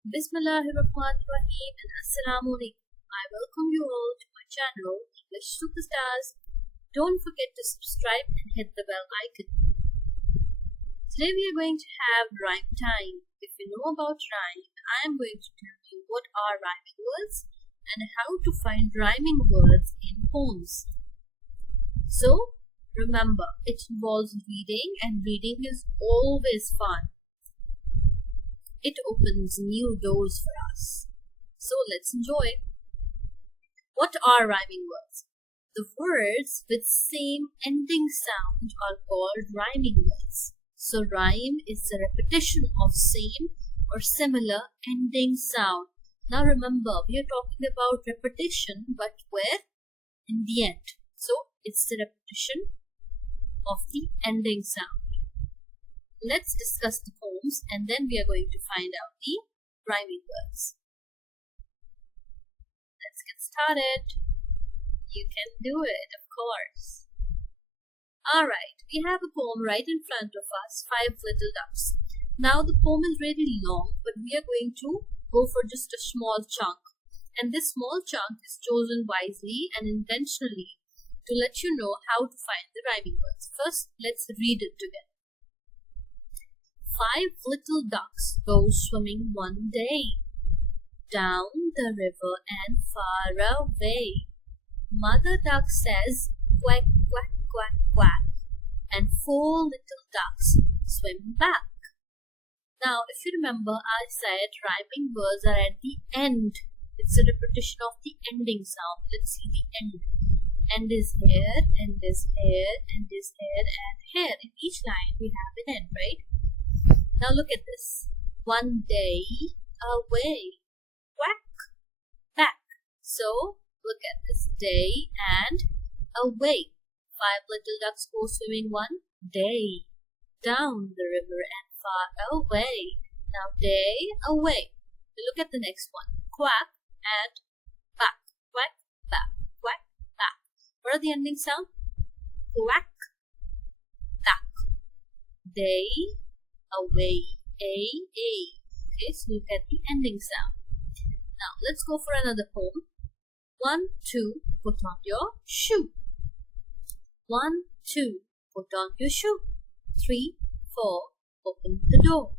Bismillahirrahmanirrahim and Assalamu alaikum. I welcome you all to my channel, English Superstars. Don't forget to subscribe and hit the bell icon. Today we are going to have rhyme time. If you know about rhyme, I am going to tell you what are rhyming words and how to find rhyming words in poems. So, remember, it involves reading, and reading is always fun. It opens new doors for us. So let's enjoy. What are rhyming words? The words with same ending sound are called rhyming words. So rhyme is the repetition of same or similar ending sound. Now remember, we are talking about repetition, but where? In the end. So it's the repetition of the ending sound. Let's discuss the poems and then we are going to find out the rhyming words. Let's get started. You can do it, of course. Alright, we have a poem right in front of us, Five Little Ducks. Now the poem is really long, but we are going to go for just a small chunk. And this small chunk is chosen wisely and intentionally to let you know how to find the rhyming words. First, let's read it together. Five little ducks go swimming one day, down the river and far away. Mother duck says, quack, quack, quack, quack, and four little ducks swim back. Now, if you remember, I said rhyming words are at the end. It's a repetition of the ending sound. Let's see the end. End is here, end is here, end is here, and here. In each line, we have an end, right? Now look at this. One day away. Quack. Back. So look at this. Day and away. Five little ducks go swimming one day. Down the river and far away. Now day away. Look at the next one. Quack and back. Quack, back. Quack, back. What are the ending sound? Quack, back. Day away, a. Okay, so look at the ending sound. Now let's go for another poem. 1, 2, put on your shoe. 1, 2, put on your shoe. 3, 4, open the door.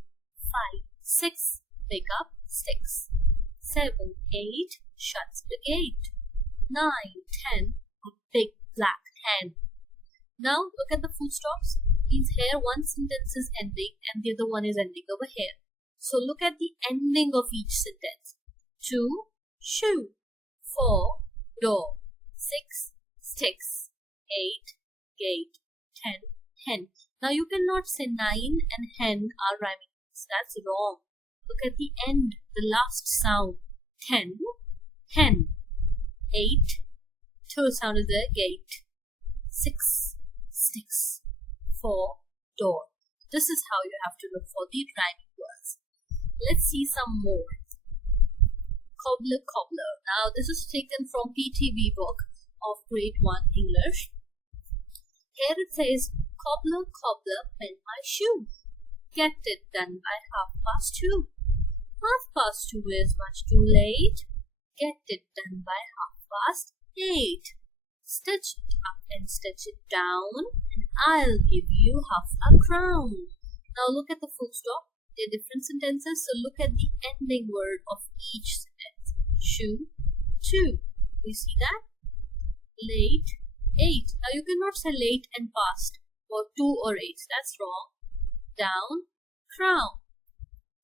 5, 6, pick up sticks. 7, 8, shuts the gate. 9, 10, a big black hen. Now look at the full stops. Means here one sentence is ending and the other one is ending over here. So look at the ending of each sentence. 2, shoe. 4, door. 6, sticks. 8, gate. 10, hen. Now you cannot say 9 and hen are rhyming. That's wrong. Look at the end, the last sound. 10, hen. 8, toe sound is there, gate. 6, sticks. 4, door. This is how you have to look for the rhyming words. Let's see some more. Cobbler Cobbler. Now this is taken from PTV book of grade 1 English. Here it says, Cobbler Cobbler mend my shoe. Get it done by 2:30. 2:30 is much too late. Get it done by 8:30. Stitch it up and stitch it down, and I'll give you half a crown. Now look at the full stop. They're different sentences, so look at the ending word of each sentence. Shoe, 2. You see that? Late, 8. Now you cannot say late and past, or 2 or 8. That's wrong. Down, crown.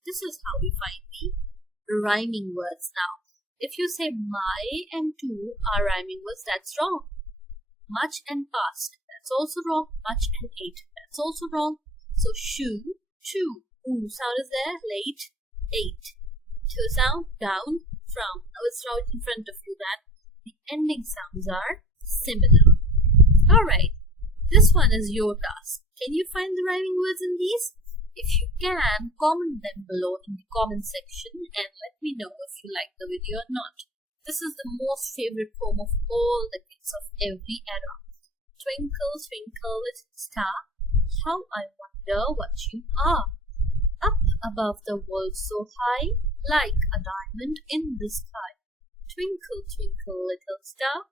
This is how we find the rhyming words. Now, if you say my and to are rhyming words, that's wrong. Much and past, that's also wrong. Much and 8, that's also wrong. So shoe, 2. Ooh sound is there. Late, 8. To sound, down, frown. Now it's right in front of you that the ending sounds are similar. Alright, this one is your task. Can you find the rhyming words in these? If you can, comment them below in the comment section and let me know if you like the video or not. This is the most favorite poem of all the kids of every era. Twinkle, twinkle, little star, how I wonder what you are. Up above the world so high, like a diamond in the sky. Twinkle, twinkle, little star,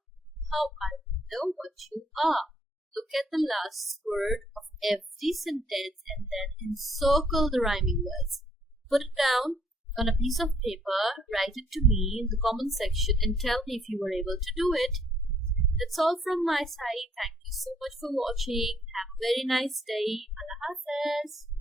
how I wonder what you are. Look at the last word of every sentence and then encircle the rhyming words. Put it down on a piece of paper, write it to me in the comment section and tell me if you were able to do it. That's all from my side. Thank you so much for watching. Have a very nice day. Allah Hafiz.